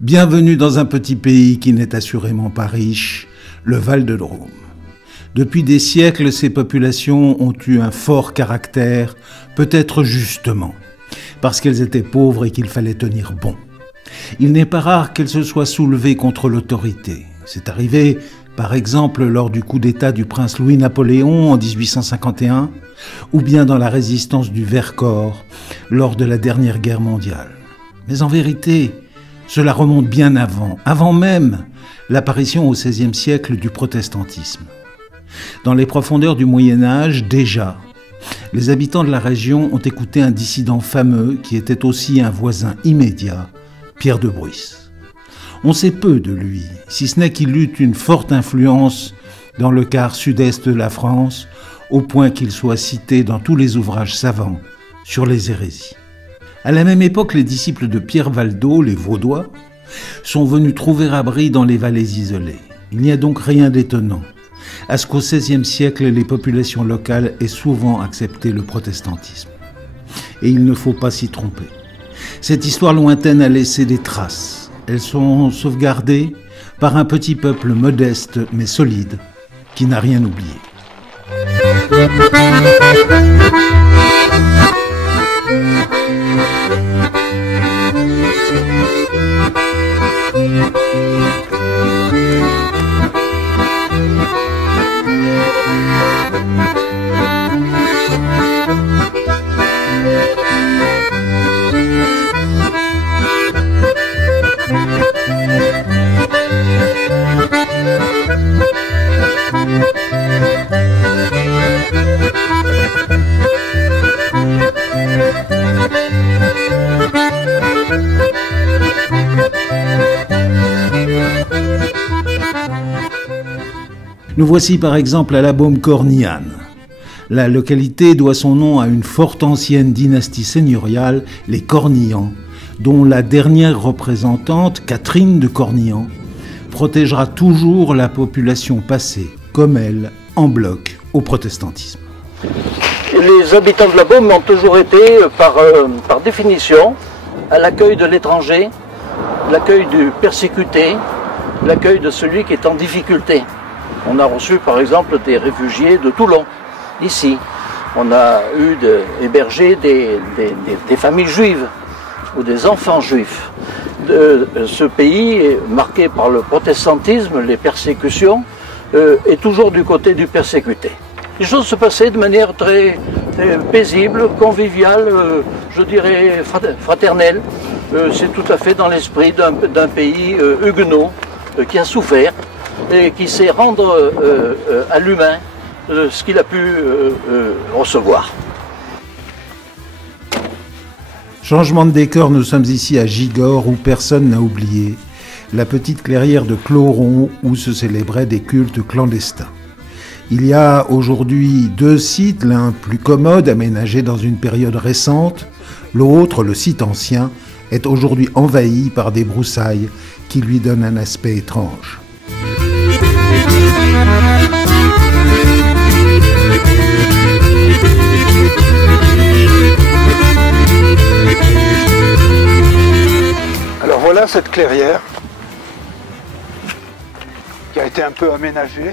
Bienvenue dans un petit pays qui n'est assurément pas riche, le Val-de-Drôme. Depuis des siècles, ces populations ont eu un fort caractère, peut-être justement, parce qu'elles étaient pauvres et qu'il fallait tenir bon. Il n'est pas rare qu'elles se soient soulevées contre l'autorité. C'est arrivé, par exemple, lors du coup d'État du prince Louis-Napoléon en 1851, ou bien dans la résistance du Vercors lors de la dernière guerre mondiale. Mais en vérité, cela remonte bien avant même l'apparition au XVIe siècle du protestantisme. Dans les profondeurs du Moyen-Âge, déjà, les habitants de la région ont écouté un dissident fameux qui était aussi un voisin immédiat, Pierre de Bruys. On sait peu de lui, si ce n'est qu'il eut une forte influence dans le quart sud-est de la France, au point qu'il soit cité dans tous les ouvrages savants sur les hérésies. À la même époque, les disciples de Pierre Valdo, les Vaudois, sont venus trouver abri dans les vallées isolées. Il n'y a donc rien d'étonnant à ce qu'au XVIe siècle, les populations locales aient souvent accepté le protestantisme. Et il ne faut pas s'y tromper. Cette histoire lointaine a laissé des traces. Elles sont sauvegardées par un petit peuple modeste mais solide qui n'a rien oublié. Nous voici par exemple à la Baume-Cornillane. La localité doit son nom à une forte ancienne dynastie seigneuriale, les Cornillans, dont la dernière représentante, Catherine de Cornillan, protégera toujours la population passée, comme elle, en bloc au protestantisme. Les habitants de la Baume ont toujours été, par définition, à l'accueil de l'étranger, l'accueil du persécuté, l'accueil de celui qui est en difficulté. On a reçu par exemple des réfugiés de Toulon, ici. On a hébergé des familles juives ou des enfants juifs. Ce pays est marqué par le protestantisme, les persécutions, est toujours du côté du persécuté. Les choses se passaient de manière très paisible, conviviale, je dirais fraternelle. C'est tout à fait dans l'esprit d'un pays huguenot qui a souffert et qui sait rendre à l'humain ce qu'il a pu recevoir. Changement de décor, nous sommes ici à Gigord où personne n'a oublié la petite clairière de Cloron où se célébraient des cultes clandestins. Il y a aujourd'hui deux sites, l'un plus commode, aménagé dans une période récente, l'autre, le site ancien, est aujourd'hui envahi par des broussailles qui lui donnent un aspect étrange. Alors voilà cette clairière qui a été un peu aménagée.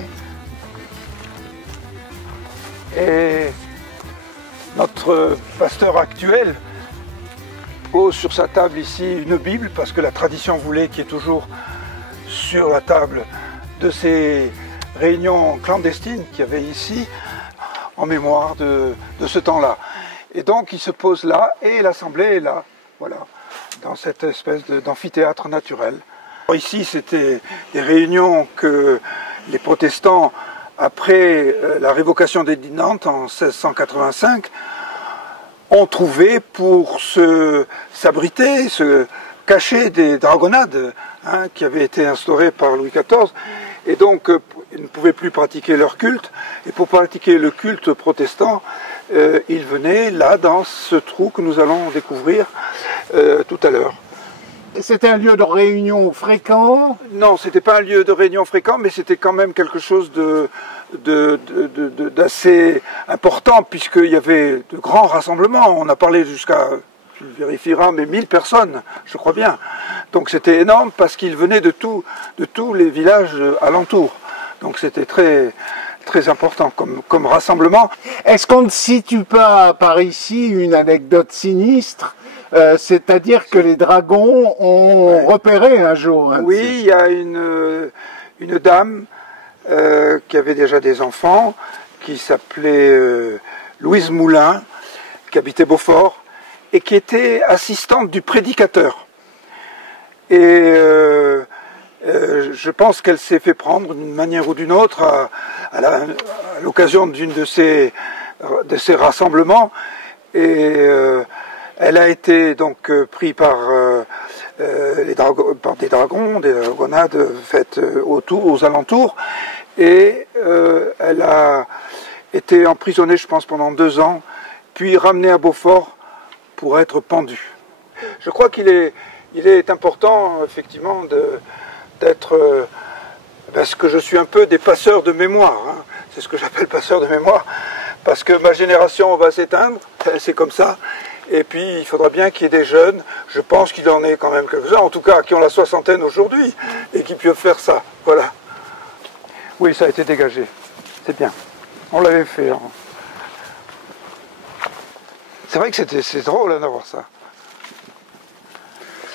Et notre pasteur actuel pose sur sa table ici une Bible, parce que la tradition voulait qu'il y ait toujours sur la table de ces réunions clandestines qu'il y avait ici, en mémoire de ce temps-là. Et donc il se pose là, et l'assemblée est là, voilà, dans cette espèce d'amphithéâtre naturel. Ici, c'était des réunions que les protestants, après la révocation d'édit de Nantes en 1685, ont trouvé pour s'abriter, se cacher des dragonnades qui avaient été instaurées par Louis XIV. Et donc, ils ne pouvaient plus pratiquer leur culte. Et pour pratiquer le culte protestant, ils venaient là dans ce trou que nous allons découvrir tout à l'heure. C'était un lieu de réunion fréquent? Non, c'était pas un lieu de réunion fréquent, mais c'était quand même quelque chose d'assez important, puisqu'il y avait de grands rassemblements. On a parlé jusqu'à, tu le vérifieras, mais 1000 personnes, je crois bien. Donc c'était énorme parce qu'ils venaient de tous les villages alentours. Donc c'était très important comme rassemblement. Est-ce qu'on ne situe pas par ici une anecdote sinistre? C'est-à-dire que les dragons ont repéré un jour. Oui, il y a une dame qui avait déjà des enfants, qui s'appelait Louise Moulin, qui habitait Beaufort, et qui était assistante du prédicateur. Et je pense qu'elle s'est fait prendre d'une manière ou d'une autre à l'occasion d'une de ces rassemblements. Et elle a été donc prise par des dragons, des dragonnades faites aux alentours, et elle a été emprisonnée, je pense, pendant 2 ans, puis ramenée à Beaufort pour être pendue. Je crois qu'il est important, effectivement, d'être... parce que je suis un peu des passeurs de mémoire, hein. C'est ce que j'appelle passeur de mémoire, parce que ma génération va s'éteindre, c'est comme ça. Et puis, il faudra bien qu'il y ait des jeunes, je pense qu'il en est quand même quelques-uns, en tout cas, qui ont la soixantaine aujourd'hui, et qui peuvent faire ça. Voilà. Oui, ça a été dégagé. C'est bien. On l'avait fait. Hein. C'est vrai que c'est drôle hein, d'avoir ça.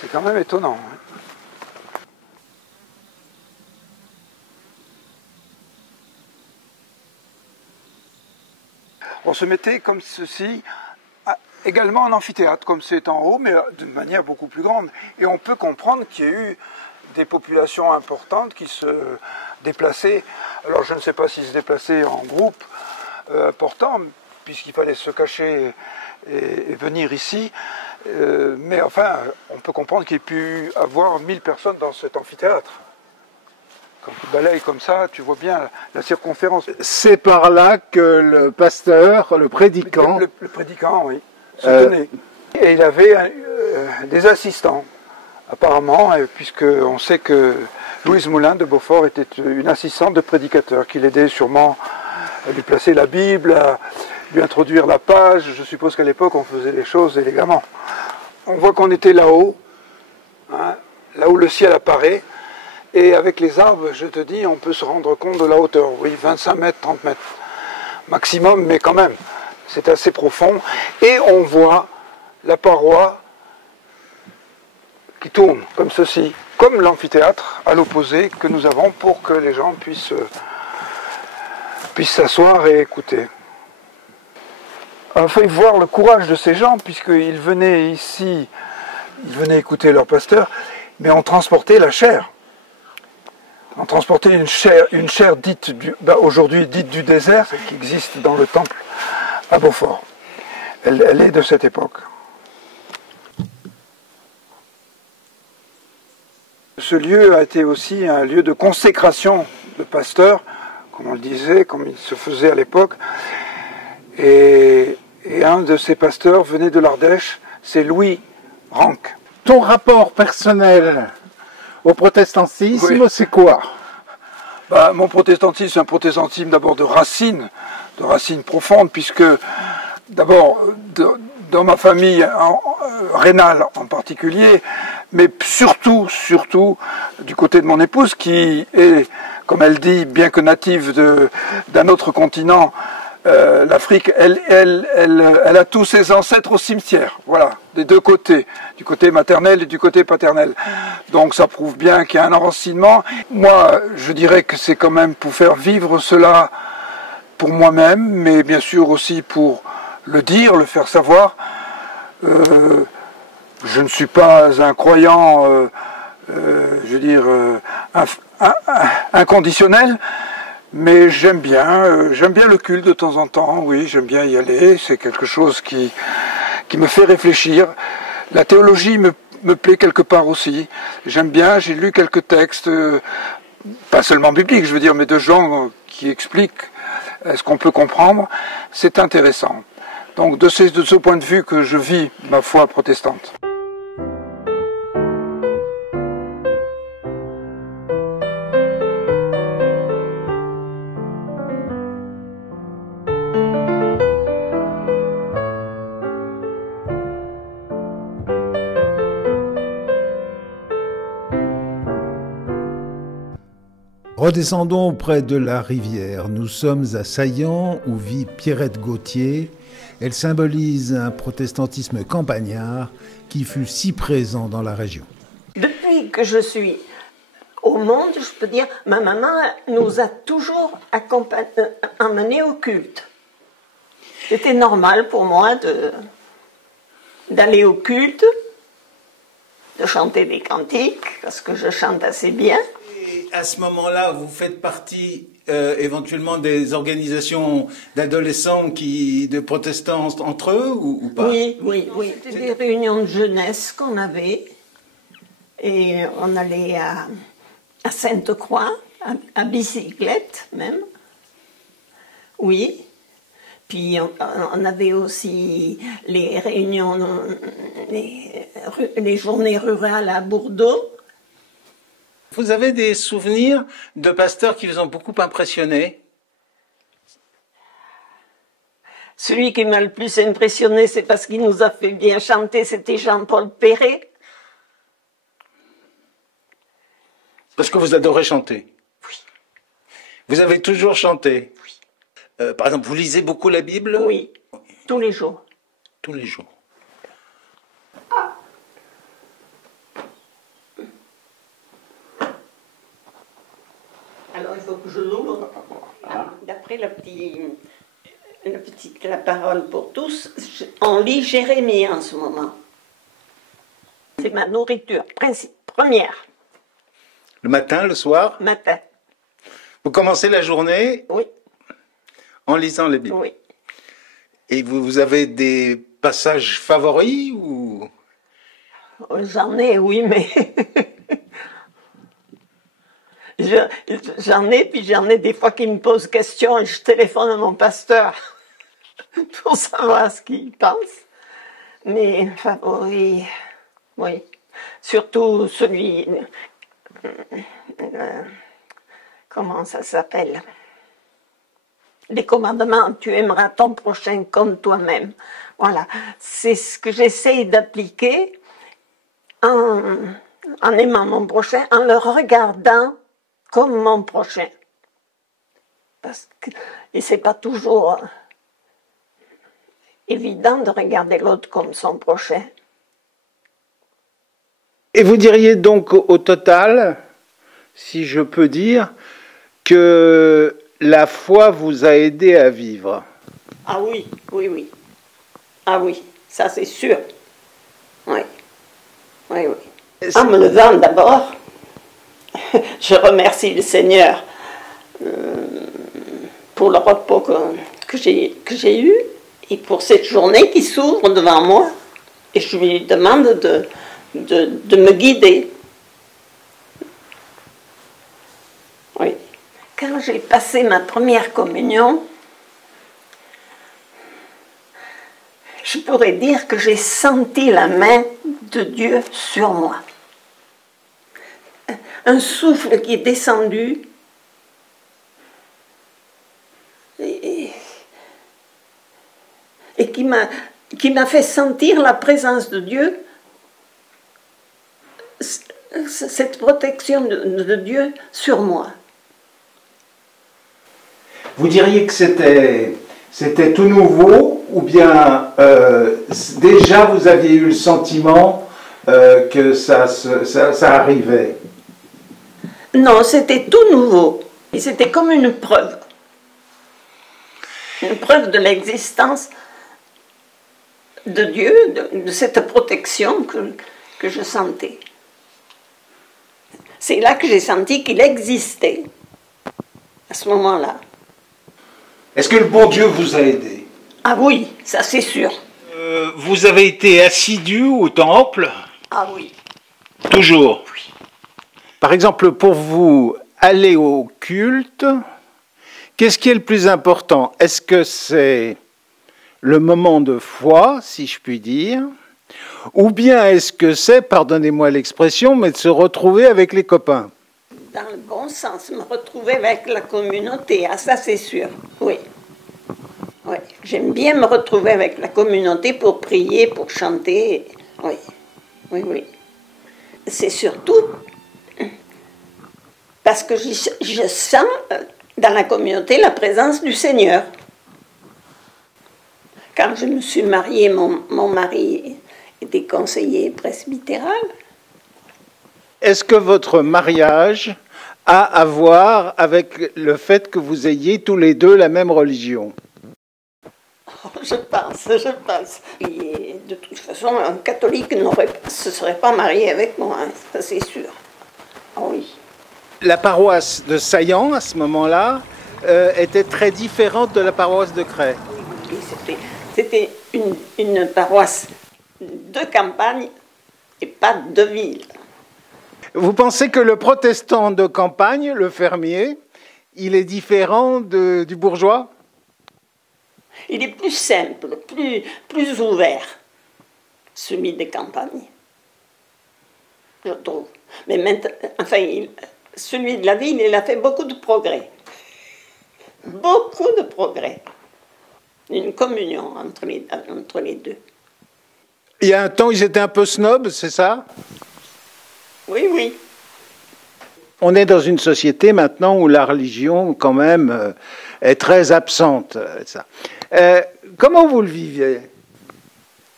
C'est quand même étonnant. Hein. On se mettait comme ceci, également en amphithéâtre, comme c'est en haut, mais d'une manière beaucoup plus grande. Et on peut comprendre qu'il y a eu des populations importantes qui se déplaçaient. Alors je ne sais pas s'ils se déplaçaient en groupe important, puisqu'il fallait se cacher et venir ici. Mais enfin, on peut comprendre qu'il y ait pu avoir 1000 personnes dans cet amphithéâtre. Quand tu balayes comme ça, tu vois bien la circonférence. C'est par là que le pasteur, le prédicant... Le prédicant, oui, se tenait. Et il avait des assistants, apparemment, puisqu'on sait que Louise Moulin de Beaufort était une assistante de prédicateur, qui l'aidait sûrement à lui placer la Bible, à lui introduire la page. Je suppose qu'à l'époque, on faisait les choses élégamment. On voit qu'on était là-haut, hein, là où le ciel apparaît. Et avec les arbres, je te dis, on peut se rendre compte de la hauteur. Oui, 25 mètres, 30 mètres maximum, mais quand même, c'est assez profond. Et on voit la paroi qui tourne, comme ceci, comme l'amphithéâtre à l'opposé que nous avons pour que les gens puissent s'asseoir et écouter. Il faut voir le courage de ces gens, puisqu'ils venaient ici, ils venaient écouter leur pasteur, mais on transportait la chair. On transportait une chair dite aujourd'hui dite du désert, qui existe dans le temple à Beaufort. Elle est de cette époque. Ce lieu a été aussi un lieu de consécration de pasteurs, comme on le disait, comme il se faisait à l'époque. Et un de ces pasteurs venait de l'Ardèche, c'est Louis Ranc. Ton rapport personnel au protestantisme, oui. C'est quoi? Mon protestantisme, c'est un protestantisme d'abord de racines profondes, puisque d'abord dans ma famille rénale en particulier, mais surtout du côté de mon épouse qui est, comme elle dit, bien que native d'un autre continent, l'Afrique, elle a tous ses ancêtres au cimetière, voilà, des deux côtés, du côté maternel et du côté paternel. Donc ça prouve bien qu'il y a un enracinement. Moi, je dirais que c'est quand même pour faire vivre cela pour moi-même, mais bien sûr aussi pour le dire, le faire savoir. Je ne suis pas un croyant, je veux dire, inconditionnel. Mais j'aime bien le culte de temps en temps, oui, j'aime bien y aller, c'est quelque chose qui me fait réfléchir. La théologie me plaît quelque part aussi, j'aime bien, j'ai lu quelques textes, pas seulement bibliques, je veux dire, mais de gens qui expliquent ce qu'on peut comprendre, c'est intéressant. Donc de ce point de vue que je vis ma foi protestante. Redescendons près de la rivière. Nous sommes à Saillant où vit Pierrette Gauthier. Elle symbolise un protestantisme campagnard qui fut si présent dans la région. Depuis que je suis au monde, je peux dire, ma maman nous a toujours emmenés au culte. C'était normal pour moi d'aller au culte, de chanter des cantiques, parce que je chante assez bien. Et à ce moment-là, vous faites partie éventuellement des organisations d'adolescents de protestants entre eux ou pas? Oui. C'était des réunions de jeunesse qu'on avait. Et on allait à Sainte-Croix, à bicyclette même. Oui. Puis on avait aussi les réunions, les journées rurales à Bordeaux. Vous avez des souvenirs de pasteurs qui vous ont beaucoup impressionné? Celui qui m'a le plus impressionné, c'est parce qu'il nous a fait bien chanter, c'était Jean-Paul Perret. Parce que vous adorez chanter? Oui. Vous avez toujours chanté? Oui. Par exemple, vous lisez beaucoup la Bible? Oui, tous les jours. Tous les jours. Alors il faut que je l'ouvre. D'après la parole pour tous, on lit Jérémie en ce moment. C'est ma nourriture première. Le matin, le soir? Matin. Vous commencez la journée? Oui. En lisant les Bibles? Oui. Et vous avez des passages favoris ou? J'en ai, oui, mais j'en ai, puis j'en ai des fois qui me posent question et je téléphone à mon pasteur pour savoir ce qu'il pense. Mais favoris, oui. Surtout celui, comment ça s'appelle? Les commandements, tu aimeras ton prochain comme toi-même. Voilà, c'est ce que j'essaye d'appliquer en aimant mon prochain, en le regardant comme mon prochain. Et c'est pas toujours évident de regarder l'autre comme son prochain. Et vous diriez donc au total, si je peux dire, que la foi vous a aidé à vivre? Ah oui, oui, oui. Ah oui, ça c'est sûr. Oui, oui, oui. En me levant d'abord, je remercie le Seigneur pour le repos que j'ai eu et pour cette journée qui s'ouvre devant moi. Et je lui demande de me guider. Oui. Quand j'ai passé ma première communion, je pourrais dire que j'ai senti la main de Dieu sur moi. Un souffle qui est descendu et qui m'a fait sentir la présence de Dieu, cette protection de Dieu sur moi. Vous diriez que c'était tout nouveau ou bien déjà vous aviez eu le sentiment que ça arrivait? Non, c'était tout nouveau. Et c'était comme une preuve. Une preuve de l'existence de Dieu, de cette protection que je sentais. C'est là que j'ai senti qu'il existait, à ce moment-là. Est-ce que le bon Dieu vous a aidé? Ah oui, ça c'est sûr. Vous avez été assidu au temple? Ah oui. Toujours? Oui. Par exemple, pour vous, aller au culte, qu'est-ce qui est le plus important? Est-ce que c'est le moment de foi, si je puis dire, ou bien est-ce que c'est, pardonnez-moi l'expression, mais de se retrouver avec les copains? Dans le bon sens, me retrouver avec la communauté, ah, ça c'est sûr, oui. Oui, j'aime bien me retrouver avec la communauté pour prier, pour chanter, oui, oui, oui. C'est surtout parce que je sens dans la communauté la présence du Seigneur. Quand je me suis mariée, mon mari était conseiller presbytéral. Est-ce que votre mariage a à voir avec le fait que vous ayez tous les deux la même religion? Je pense. Et de toute façon, un catholique ne se serait pas marié avec moi, hein, ça c'est sûr. Ah oui. La paroisse de Saillant, à ce moment-là, était très différente de la paroisse de Cray. Oui, c'était une paroisse de campagne et pas de ville. Vous pensez que le protestant de campagne, le fermier, il est différent du bourgeois? Il est plus simple, plus ouvert, celui des campagnes, je trouve. Mais maintenant, enfin, celui de la ville, il a fait beaucoup de progrès. Beaucoup de progrès. Une communion entre les deux. Il y a un temps, ils étaient un peu snobs, c'est ça? Oui, oui. On est dans une société maintenant où la religion, quand même, est très absente. Ça. Comment vous le vivez?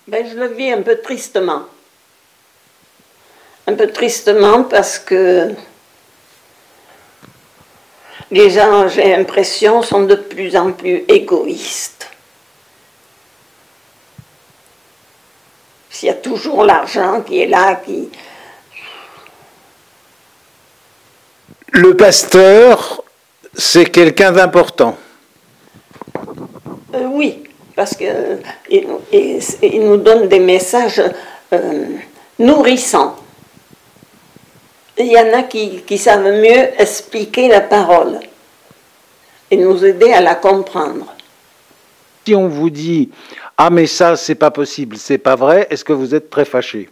Ben, je le vis un peu tristement. Un peu tristement parce que les gens, j'ai l'impression, sont de plus en plus égoïstes. Il y a toujours l'argent qui est là, qui... Le pasteur, c'est quelqu'un d'important. Oui, parce qu'il nous donne des messages nourrissants. Il y en a qui savent mieux expliquer la parole et nous aider à la comprendre. Si on vous dit « Ah mais ça, c'est pas possible, c'est pas vrai », est-ce que vous êtes très fâché?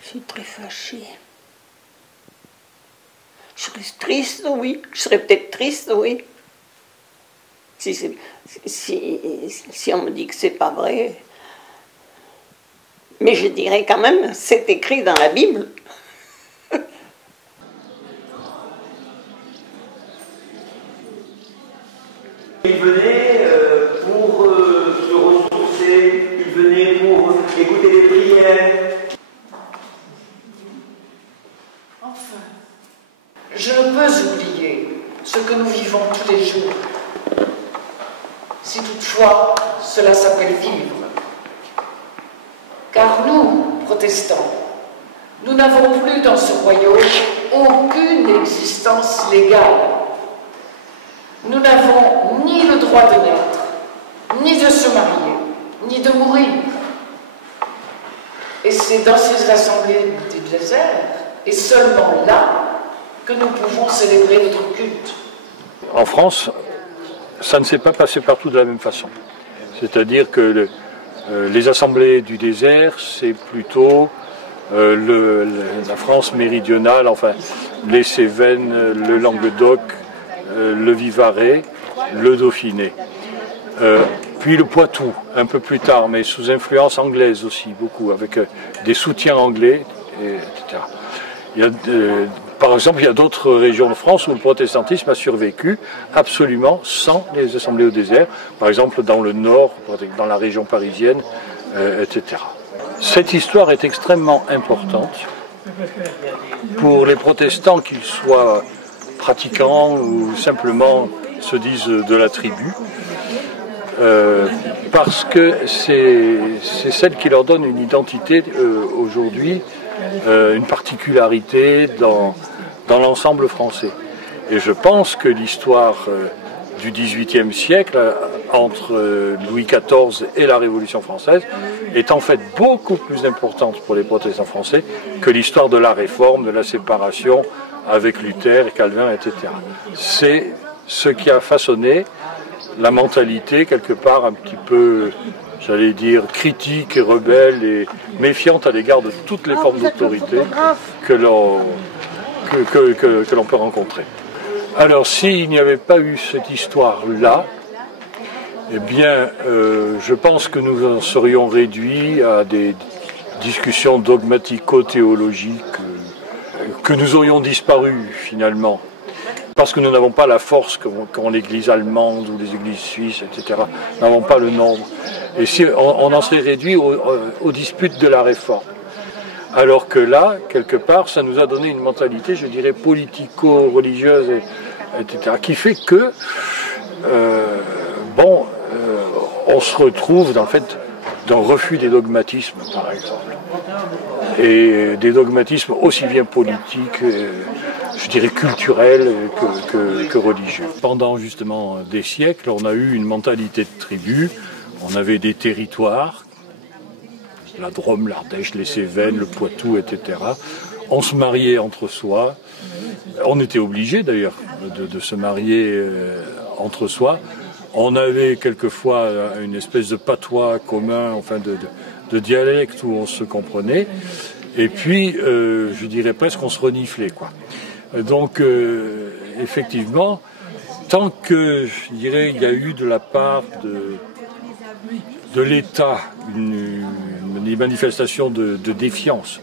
Je suis très fâchée. Je serais triste, oui. Je serais peut-être triste, oui. Si on me dit que c'est pas vrai. Mais je dirais quand même, c'est écrit dans la Bible. Il venait pour se ressourcer, il venait pour écouter les prières. Enfin, je ne peux oublier ce que nous vivons tous les jours, si toutefois cela s'appelle vivre. Car nous, protestants, nous n'avons plus dans ce royaume aucune existence légale. Nous n'avons ni le droit de naître, ni de se marier, ni de mourir. Et c'est dans ces assemblées du désert, et seulement là, que nous pouvons célébrer notre culte. En France, ça ne s'est pas passé partout de la même façon. C'est-à-dire que les assemblées du désert, c'est plutôt la France méridionale, enfin les Cévennes, le Languedoc, le Vivarais, le Dauphiné. Puis le Poitou, un peu plus tard, mais sous influence anglaise aussi, beaucoup, avec des soutiens anglais, etc. Par exemple, il y a d'autres régions de France où le protestantisme a survécu absolument sans les assemblées au désert, par exemple dans le nord, dans la région parisienne, etc. Cette histoire est extrêmement importante pour les protestants, qu'ils soient pratiquants ou simplement se disent de la tribu, parce que c'est celle qui leur donne une identité aujourd'hui, une particularité dans l'ensemble français. Et je pense que l'histoire du XVIIIe siècle entre Louis XIV et la Révolution française est en fait beaucoup plus importante pour les protestants français que l'histoire de la Réforme, de la séparation avec Luther, Calvin, etc. C'est ce qui a façonné la mentalité, quelque part, un petit peu, j'allais dire, critique et rebelle et méfiante à l'égard de toutes les formes d'autorité que l'on peut rencontrer. Alors, s'il n'y avait pas eu cette histoire-là, eh bien, je pense que nous en serions réduits à des discussions dogmatico-théologiques, que nous aurions disparu, finalement. Parce que nous n'avons pas la force qu'ont l'Église allemande ou les Églises suisses, etc. Nous n'avons pas le nombre. Et si on en serait réduit aux disputes de la Réforme. Alors que là, quelque part, ça nous a donné une mentalité, je dirais, politico-religieuse, etc., qui fait que, on se retrouve, en fait, dans le refus des dogmatismes, par exemple. Et des dogmatismes aussi bien politiques, je dirais culturels que religieux. Pendant justement des siècles, on a eu une mentalité de tribu, on avait des territoires, la Drôme, l'Ardèche, les Cévennes, le Poitou, etc. On se mariait entre soi, on était obligé d'ailleurs de se marier entre soi. On avait quelquefois une espèce de patois commun, enfin de dialecte où on se comprenait. Et puis, je dirais presque, on se reniflait, quoi. Donc, effectivement, tant que, je dirais, il y a eu de la part de l'État des manifestations de défiance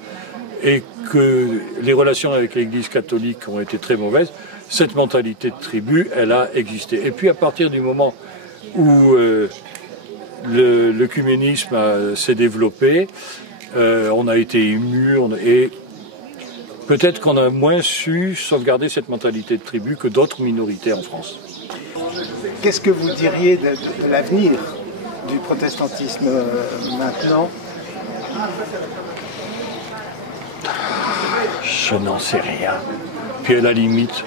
et que les relations avec l'Église catholique ont été très mauvaises, cette mentalité de tribu, elle a existé. Et puis, à partir du moment où l'œcuménisme s'est développé, on a été ému et peut-être qu'on a moins su sauvegarder cette mentalité de tribu que d'autres minorités en France. Qu'est-ce que vous diriez de l'avenir du protestantisme maintenant? Je n'en sais rien. Puis à la limite,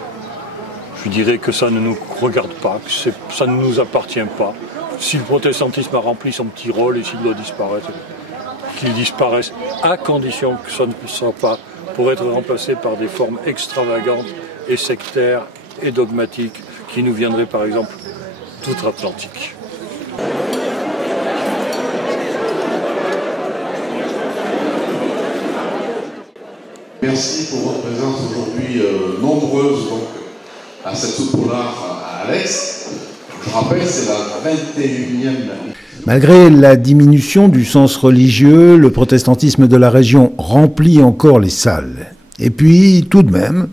je dirais que ça ne nous regarde pas, que ça ne nous appartient pas. Si le protestantisme a rempli son petit rôle et s'il doit disparaître, qu'il disparaisse, à condition que ça ne soit pas pour être remplacé par des formes extravagantes et sectaires et dogmatiques qui nous viendraient par exemple d'outre-Atlantique. Merci pour votre présence aujourd'hui nombreuse donc, à cette soupe polar à Alex. Je rappelle, c'est la 21e. Malgré la diminution du sens religieux, le protestantisme de la région remplit encore les salles. Et puis, tout de même,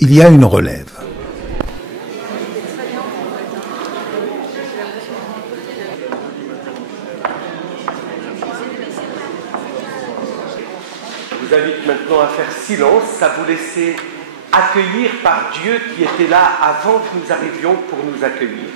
il y a une relève. Je vous invite maintenant à faire silence, à vous laisser accueillir par Dieu qui était là avant que nous arrivions pour nous accueillir.